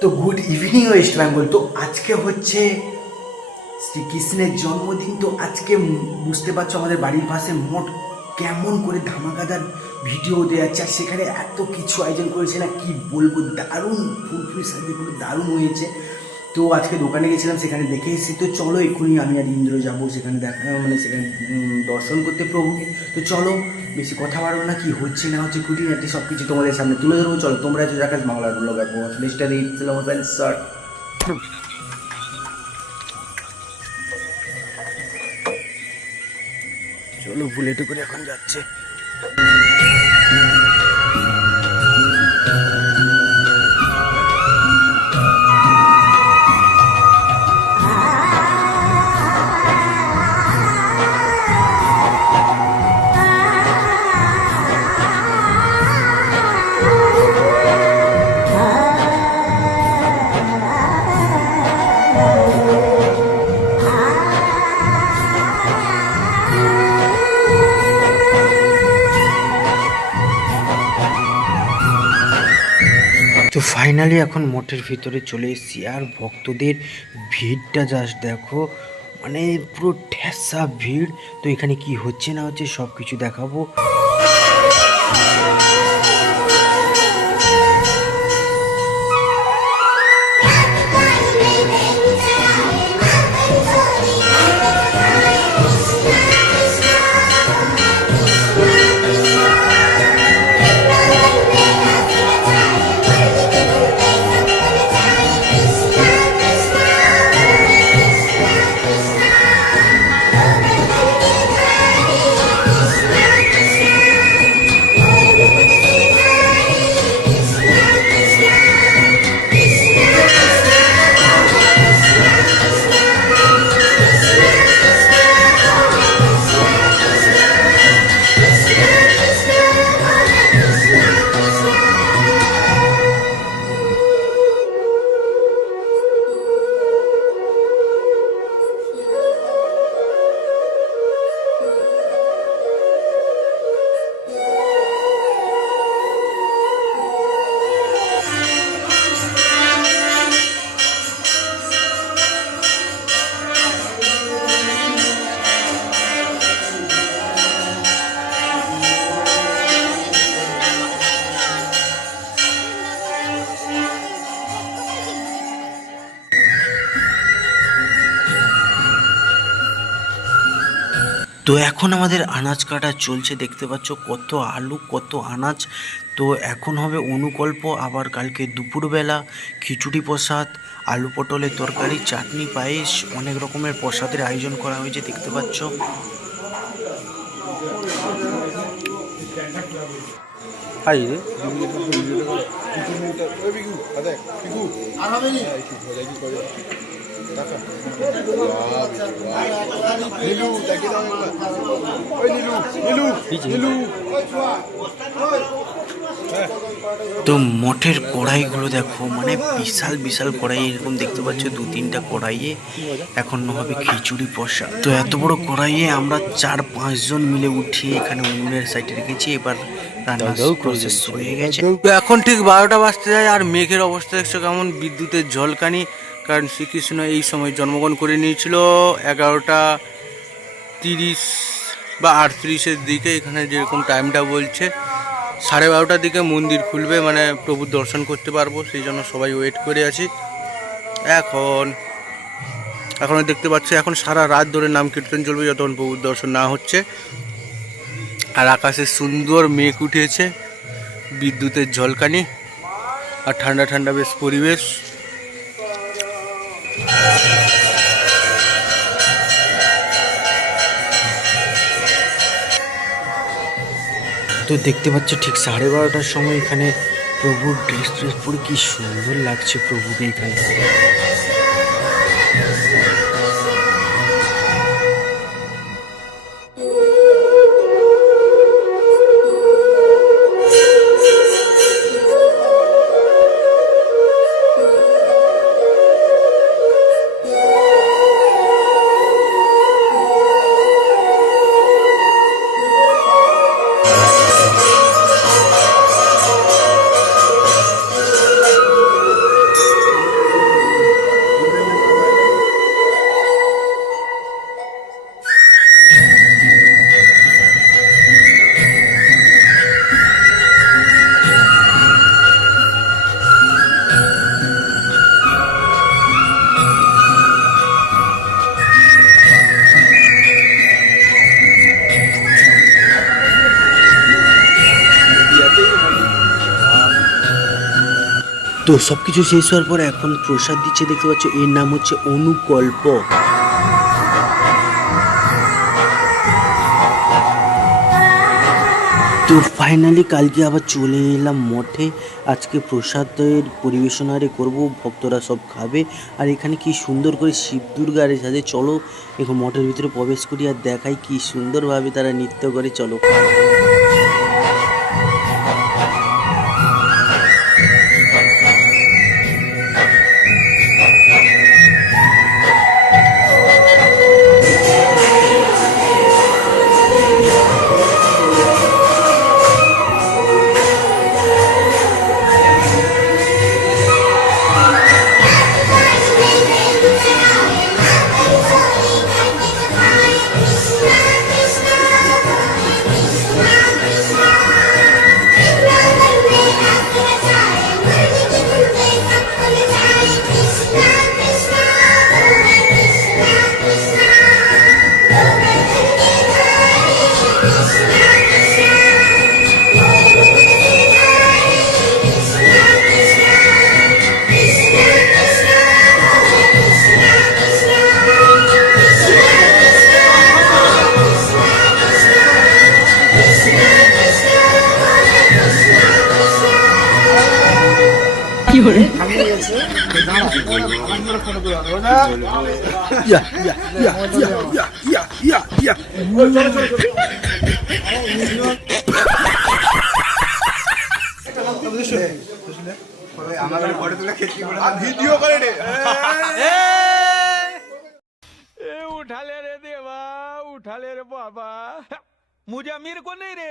তো good evening West Bengal তো আজকে হচ্ছে শ্রীকৃষ্ণের জন্মদিন, তো আজকে বুঝতে পারছ আমাদের বাড়ির পাশে মোট কেমন করে ধামাকাদার ভিডিও দেওয়া যাচ্ছে আর সেখানে এত কিছু আয়োজন করেছে না, কি বলব, দারুণ ফুল ফুল পুরো দারুণ হয়েছে। তো আজকে দোকানে গেছিলাম, সেখানে দেখে এসেছি, তো চলো এক্ষুনি আমি আর ইন্দ্র যাব, সেখানে দেখা মানে সেখানে দর্শন করতে প্রভুকে। তো চলো বেশি কথা বাড়ো না, কি হচ্ছে না হচ্ছে খুঁটিনাটি সব কিছু তোমাদের সামনে তুলে ধরবো। চলো, তোমরা যে রাখাস বাংলার ব্লগ আর মিস্টার দিয়ে হোসেন স্যার চলো বুলেটে করে এখন যাচ্ছে। তো ফাইনালি এখন মঠের ভিতরে চলে এসেছি। আর ভক্তদের ভিড়টা জাস্ট দেখো মানে পুরো ঠেসা ভিড়। তো এখানে কি হচ্ছে না হচ্ছে সব কিছু দেখাবো। তো এখন আমাদের আনাজ কাটা চলছে দেখতে পাচ্ছ কত আলু কত আনাজ। তো এখন হবে অনুকল্প আবার কালকে দুপুরবেলা খিচুড়ি প্রসাদ আলু পটলের তরকারি চাটনি পায়েস অনেক রকমের প্রসাদের আয়োজন করা হয়েছে দেখতে পাচ্ছ। হাই রে। তো মঠের কড়াইগুলো দেখো মানে বিশাল বিশাল কড়াই এরকম দেখতে পাচ্ছ দু তিনটা কড়াইয়ে এখন হবে খিচুড়ি প্রসাদ। তো এত বড় কড়াইয়ে আমরা চার পাঁচজন মিলে উঠিয়ে এখানে উনুনের সাইডে রেখেছি এবার রান্নার প্রসেস হয়ে গেছে। তো এখন ঠিক বারোটা বাজতে যায় আর মেঘের অবস্থা দেখছ কেমন? বিদ্যুতের ঝলকানি। কারণ শ্রীকৃষ্ণ এই সময় জন্মগ্রহণ করে নিয়েছিল এগারোটা তিরিশ বা আটত্রিশের দিকে, এখানে যেরকম টাইমটা বলছে। সাড়ে বারোটার দিকে মন্দির খুলবে মানে প্রভুর দর্শন করতে পারব, সেই জন্য সবাই ওয়েট করে আছি। এখন এখনও দেখতে পাচ্ছি, এখন সারা রাত ধরে নাম কীর্তন চলবে, যতক্ষণ প্রভুর দর্শন না হচ্ছে। আর আকাশে সুন্দর মেঘ উঠেছে, বিদ্যুতের ঝলকানি, আর ঠান্ডা ঠান্ডা বেশ পরিবেশ। তো দেখতে পাচ্ছ ঠিক সাড়ে বারোটার সময় এখানে প্রভুর ড্রেস ট্রেস পরে কি সুন্দর লাগছে প্রভুকে এখানে। তো সব কিছু শেষ হওয়ার পর এখন প্রসাদ দিচ্ছে দেখতে পাচ্ছ, এর নাম হচ্ছে অনুকল্প। তো ফাইনালি কালকে আবার চলে এলাম মঠে। আজকে প্রসাদের পরিবেশন আরে করব, ভক্তরা সব খাবে। আর এখানে কি সুন্দর করে শিব দুর্গার সাথে চলো, এখন মঠের ভিতরে প্রবেশ করি আর দেখাই কি সুন্দরভাবে তারা নৃত্য করে, চলো। করে ভিডিও করে রে উঠালে রে দেবা উঠালে রে বাবা को नहीं रे